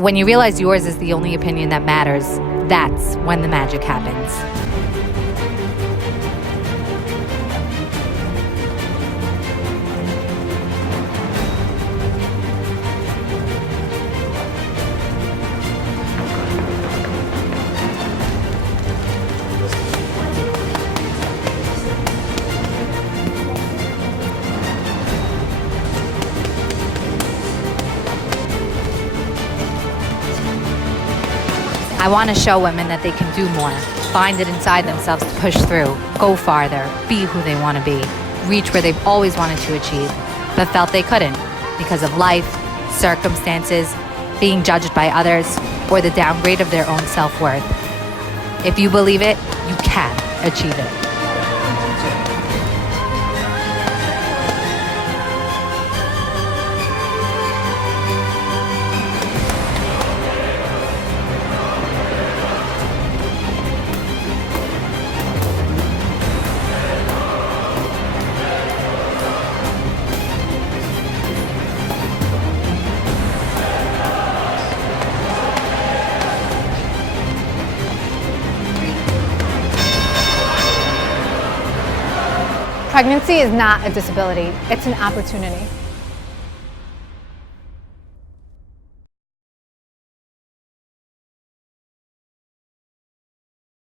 When you realize yours is the only opinion that matters, that's when the magic happens. I want to show women that they can do more, find it inside themselves to push through, go farther, be who they want to be, reach where they've always wanted to achieve, but felt they couldn't because of life, circumstances, being judged by others, or the downgrade of their own self-worth. If you believe it, you can achieve it. Pregnancy is not a disability, it's an opportunity.